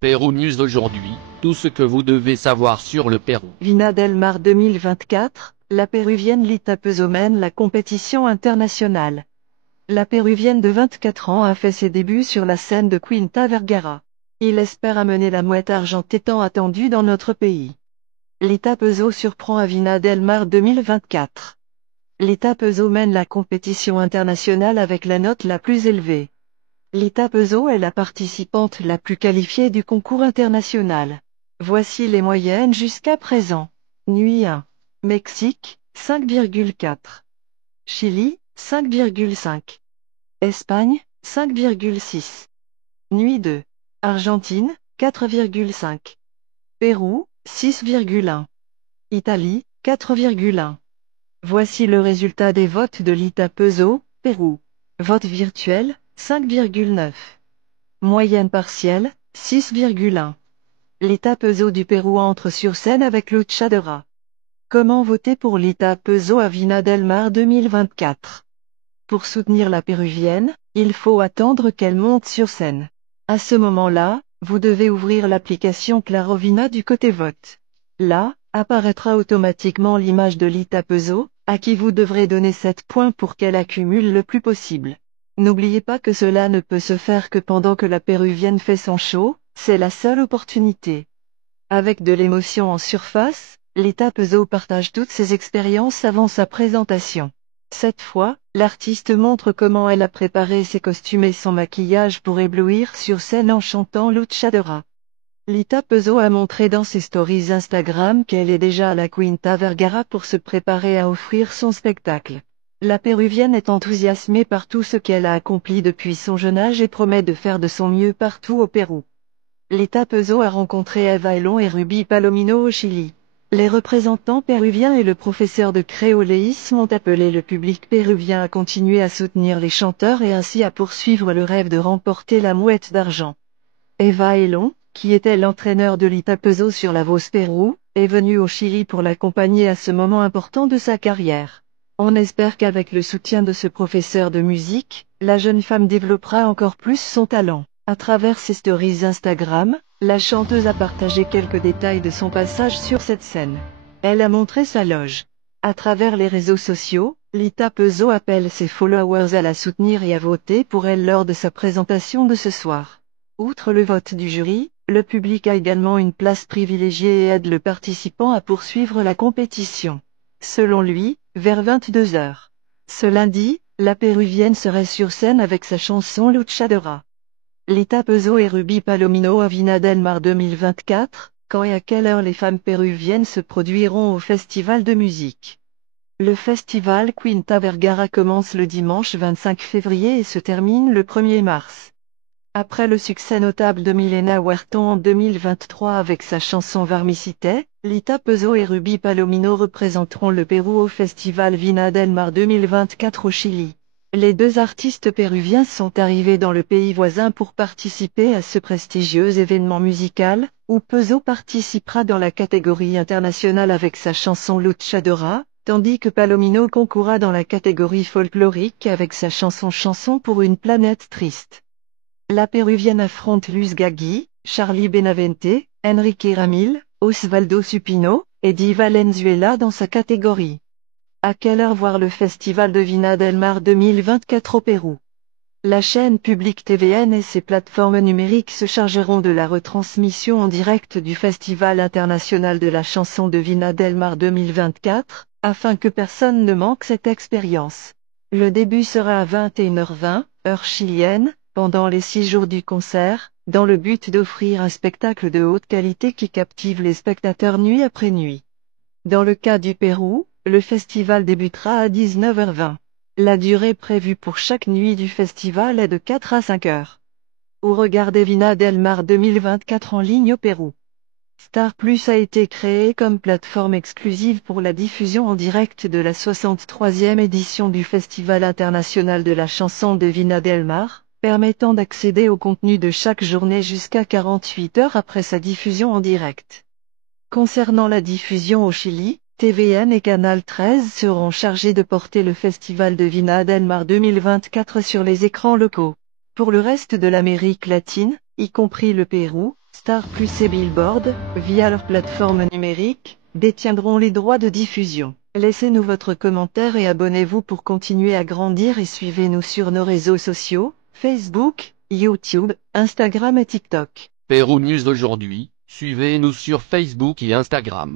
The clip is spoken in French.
Pérou News aujourd'hui, tout ce que vous devez savoir sur le Pérou. Vina del Mar 2024, la péruvienne Lita Pezo mène la compétition internationale. La péruvienne de 24 ans a fait ses débuts sur la scène de Quinta Vergara. Il espère amener la mouette argentée tant attendue dans notre pays. Lita Pezo surprend à Vina del Mar 2024. Lita Pezo mène la compétition internationale avec la note la plus élevée. Lita Pezo est la participante la plus qualifiée du concours international. Voici les moyennes jusqu'à présent. Nuit 1. Mexique, 5,4. Chili, 5,5. Espagne, 5,6. Nuit 2. Argentine, 4,5. Pérou, 6,1. Italie, 4,1. Voici le résultat des votes de Lita Pezo, Pérou. Vote virtuel, 5,9. Moyenne partielle, 6,1. Lita Pezo du Pérou entre sur scène avec Luchadora. Comment voter pour Lita Pezo à Vina del Mar 2024? Pour soutenir la péruvienne, il faut attendre qu'elle monte sur scène. À ce moment-là, vous devez ouvrir l'application Clarovina du côté vote. Là, apparaîtra automatiquement l'image de Lita Pezo, à qui vous devrez donner 7 points pour qu'elle accumule le plus possible. N'oubliez pas que cela ne peut se faire que pendant que la péruvienne fait son show, c'est la seule opportunité. Avec de l'émotion en surface, Lita Pezo partage toutes ses expériences avant sa présentation. Cette fois, l'artiste montre comment elle a préparé ses costumes et son maquillage pour éblouir sur scène en chantant Luchadora. Lita Pezo a montré dans ses stories Instagram qu'elle est déjà à la Quinta Vergara pour se préparer à offrir son spectacle. La péruvienne est enthousiasmée par tout ce qu'elle a accompli depuis son jeune âge et promet de faire de son mieux partout au Pérou. Lita Pezo a rencontré Eva Elon et Ruby Palomino au Chili. Les représentants péruviens et le professeur de créoléisme ont appelé le public péruvien à continuer à soutenir les chanteurs et ainsi à poursuivre le rêve de remporter la mouette d'argent. Eva Elon, qui était l'entraîneur de Lita Pezo sur la Voz Pérou, est venue au Chili pour l'accompagner à ce moment important de sa carrière. On espère qu'avec le soutien de ce professeur de musique, la jeune femme développera encore plus son talent. À travers ses stories Instagram, la chanteuse a partagé quelques détails de son passage sur cette scène. Elle a montré sa loge. À travers les réseaux sociaux, Lita Pezo appelle ses followers à la soutenir et à voter pour elle lors de sa présentation de ce soir. Outre le vote du jury, le public a également une place privilégiée et aide le participant à poursuivre la compétition. Selon lui, vers 22h. Ce lundi, la péruvienne serait sur scène avec sa chanson Luchadora. Lita Pezo et Ruby Palomino à Vina del Mar 2024, quand et à quelle heure les femmes péruviennes se produiront au festival de musique. Le festival Quinta Vergara commence le dimanche 25 février et se termine le 1er mars. Après le succès notable de Milena Huerton en 2023 avec sa chanson Varmicite, Lita Pezo et Ruby Palomino représenteront le Pérou au festival Vina del Mar 2024 au Chili. Les deux artistes péruviens sont arrivés dans le pays voisin pour participer à ce prestigieux événement musical, où Pezo participera dans la catégorie internationale avec sa chanson Luchadora, tandis que Palomino concourra dans la catégorie folklorique avec sa chanson pour une planète triste. La péruvienne affronte Luz Gagui, Charlie Benavente, Enrique Ramil, Osvaldo Supino, et Di Valenzuela dans sa catégorie. À quelle heure voir le festival de Vina del Mar 2024 au Pérou? La chaîne publique TVN et ses plateformes numériques se chargeront de la retransmission en direct du Festival international de la chanson de Vina del Mar 2024, afin que personne ne manque cette expérience. Le début sera à 21h20, heure chilienne, pendant les 6 jours du concert, dans le but d'offrir un spectacle de haute qualité qui captive les spectateurs nuit après nuit. Dans le cas du Pérou, le festival débutera à 19h20. La durée prévue pour chaque nuit du festival est de 4 à 5 heures. Ou regardez Vina del Mar 2024 en ligne au Pérou. Star Plus a été créé comme plateforme exclusive pour la diffusion en direct de la 63e édition du Festival international de la chanson de Vina del Mar, permettant d'accéder au contenu de chaque journée jusqu'à 48 heures après sa diffusion en direct. Concernant la diffusion au Chili, TVN et Canal 13 seront chargés de porter le festival de Vina del Mar 2024 sur les écrans locaux. Pour le reste de l'Amérique latine, y compris le Pérou, Star Plus et Billboard, via leur plateforme numérique, détiendront les droits de diffusion. Laissez-nous votre commentaire et abonnez-vous pour continuer à grandir et suivez-nous sur nos réseaux sociaux, Facebook, YouTube, Instagram et TikTok. Pérou News aujourd'hui, suivez-nous sur Facebook et Instagram.